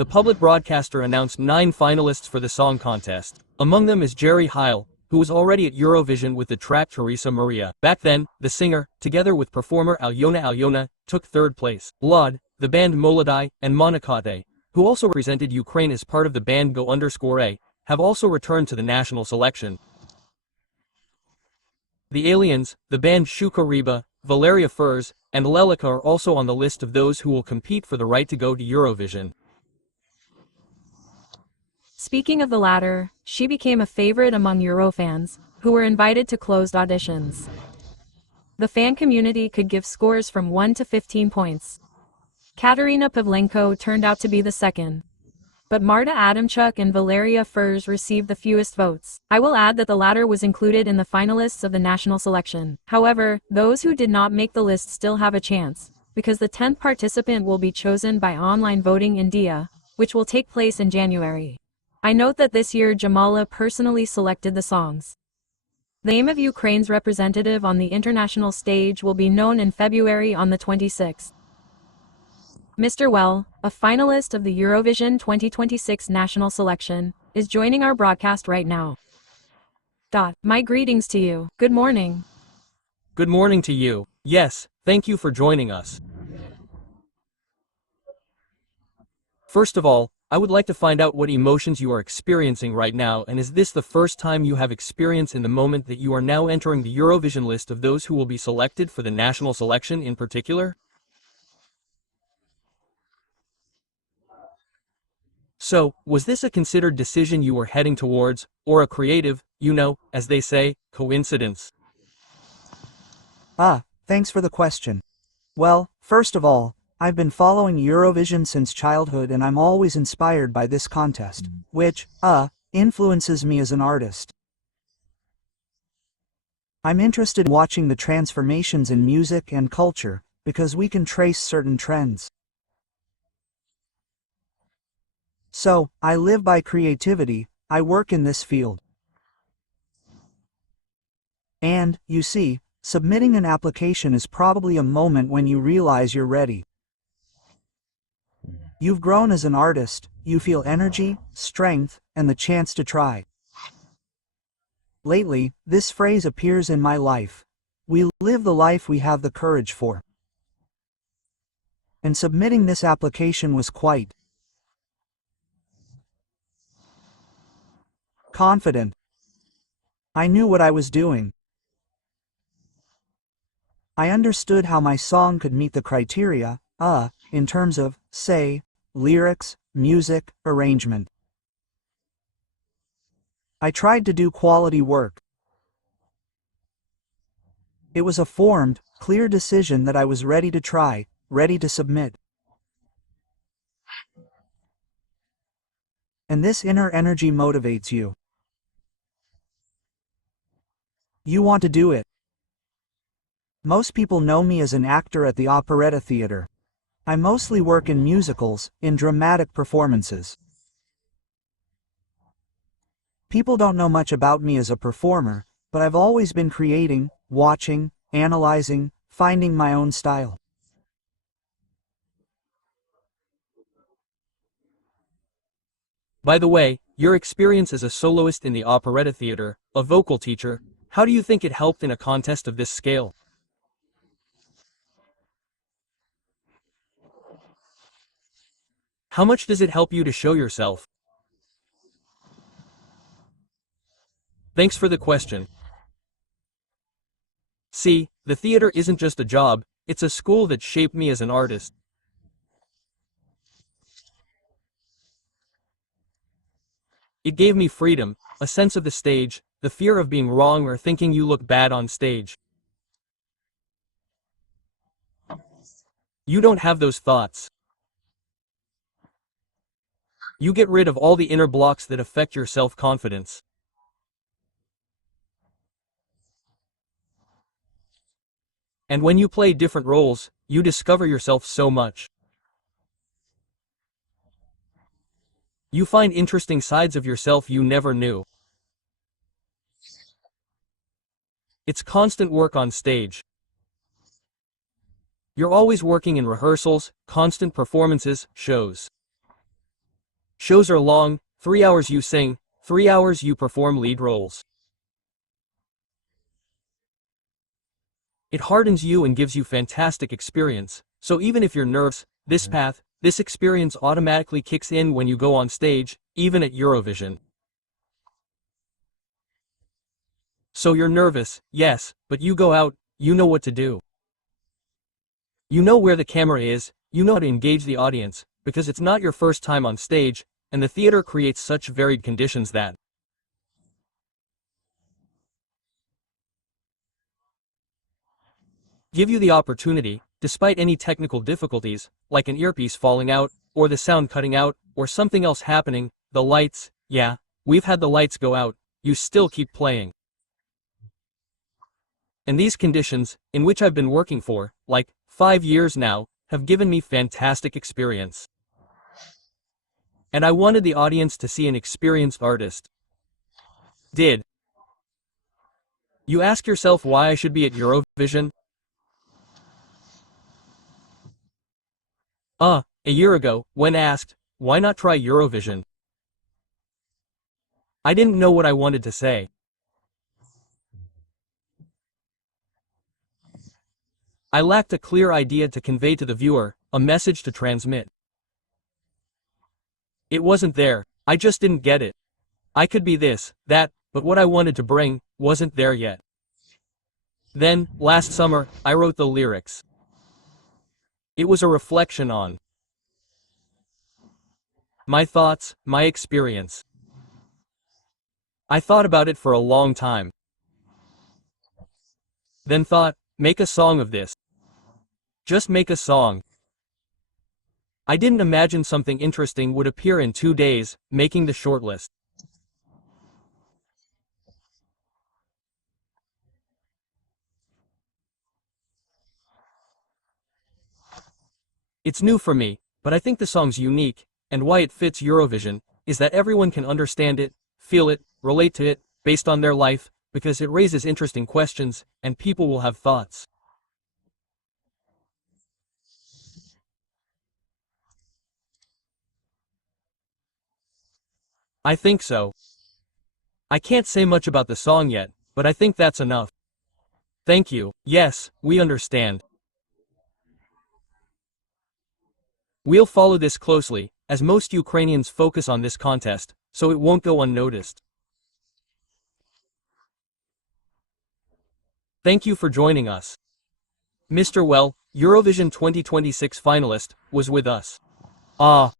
the public broadcaster announced 9 finalists for the song contest. Among them is Jerry Heil, who was already at Eurovision with the track Teresa Maria. Back then, the singer, together with performer Alyona, took 3rd place. Vlad, the band Molodai, and Monokate, who also represented Ukraine as part of the band Go_A, have also returned to the national selection. The Aliens, the band Shuka Reba, Valeria Furs, and Lelica are also on the list of those who will compete for the right to go to Eurovision. Speaking of the latter, she became a favorite among Eurofans, who were invited to closed auditions. The fan community could give scores from 1 to 15 points. Katerina Pavlenko turned out to be the second, but Marta Adamchuk and Valeria Furs received the fewest votes. I will add that the latter was included in the finalists of the national selection. However, those who did not make the list still have a chance, because the 10th participant will be chosen by online voting in Dia, which will take place in January. I note that this year Jamala personally selected the songs. The name of Ukraine's representative on the international stage will be known in February on the 26th. Mr. Well, a finalist of the Eurovision 2026 national selection, is joining our broadcast right now. My greetings to you. Good morning. Good morning to you. Yes, thank you for joining us. First of all, I would like to find out what emotions you are experiencing right now, and is this the first time you have experience in the moment that you are now entering the Eurovision list of those who will be selected for the national selection in particular? So, was this a considered decision you were heading towards, or a creative, as they say, coincidence? Thanks for the question. Well, first of all, I've been following Eurovision since childhood and I'm always inspired by this contest, which, influences me as an artist. I'm interested in watching the transformations in music and culture, because we can trace certain trends. So, I live by creativity, I work in this field. And, you see, submitting an application is probably a moment when you realize you're ready. You've grown as an artist, you feel energy, strength, and the chance to try. Lately, this phrase appears in my life. We live the life we have the courage for. And submitting this application was quite confident. I knew what I was doing. I understood how my song could meet the criteria, in terms of, say, lyrics, music, arrangement. I tried to do quality work. It was a formed, clear decision that I was ready to try, ready to submit. And this inner energy motivates you. You want to do it. Most people know me as an actor at the operetta theater. I mostly work in musicals, in dramatic performances. People don't know much about me as a performer, but I've always been creating, watching, analyzing, finding my own style. By the way, your experience as a soloist in the operetta theater, a vocal teacher, how do you think it helped in a contest of this scale? How much does it help you to show yourself? Thanks for the question. See, the theater isn't just a job, it's a school that shaped me as an artist. It gave me freedom, a sense of the stage, the fear of being wrong or thinking you look bad on stage. You don't have those thoughts. You get rid of all the inner blocks that affect your self-confidence. And when you play different roles, you discover yourself so much. You find interesting sides of yourself you never knew. It's constant work on stage. You're always working in rehearsals, constant performances, shows. Shows are long, 3 hours you sing, 3 hours you perform lead roles. It hardens you and gives you fantastic experience, so even if you're nervous, this experience automatically kicks in when you go on stage, even at Eurovision. So you're nervous, yes, but you go out, you know what to do. You know where the camera is, you know how to engage the audience, because it's not your first time on stage, and the theater creates such varied conditions that give you the opportunity, despite any technical difficulties, like an earpiece falling out, or the sound cutting out, or something else happening, the lights, yeah, we've had the lights go out, you still keep playing. And these conditions, in which I've been working for, like, 5 years now, have given me fantastic experience. And I wanted the audience to see an experienced artist. Did you ask yourself why I should be at Eurovision? A year ago, when asked, why not try Eurovision? I didn't know what I wanted to say. I lacked a clear idea to convey to the viewer, a message to transmit. It wasn't there, I just didn't get it. I could be this, that, but what I wanted to bring, wasn't there yet. Then, last summer, I wrote the lyrics. It was a reflection on my thoughts, my experience. I thought about it for a long time. Then thought, make a song of this. Just make a song. I didn't imagine something interesting would appear in 2 days, making the shortlist. It's new for me, but I think the song's unique, and why it fits Eurovision, is that everyone can understand it, feel it, relate to it, based on their life, because it raises interesting questions, and people will have thoughts. I think so. I can't say much about the song yet, but I think that's enough. Thank you. Yes, we understand. We'll follow this closely, as most Ukrainians focus on this contest, so it won't go unnoticed. Thank you for joining us. Mr. Well, Eurovision 2026 finalist, was with us. Ah,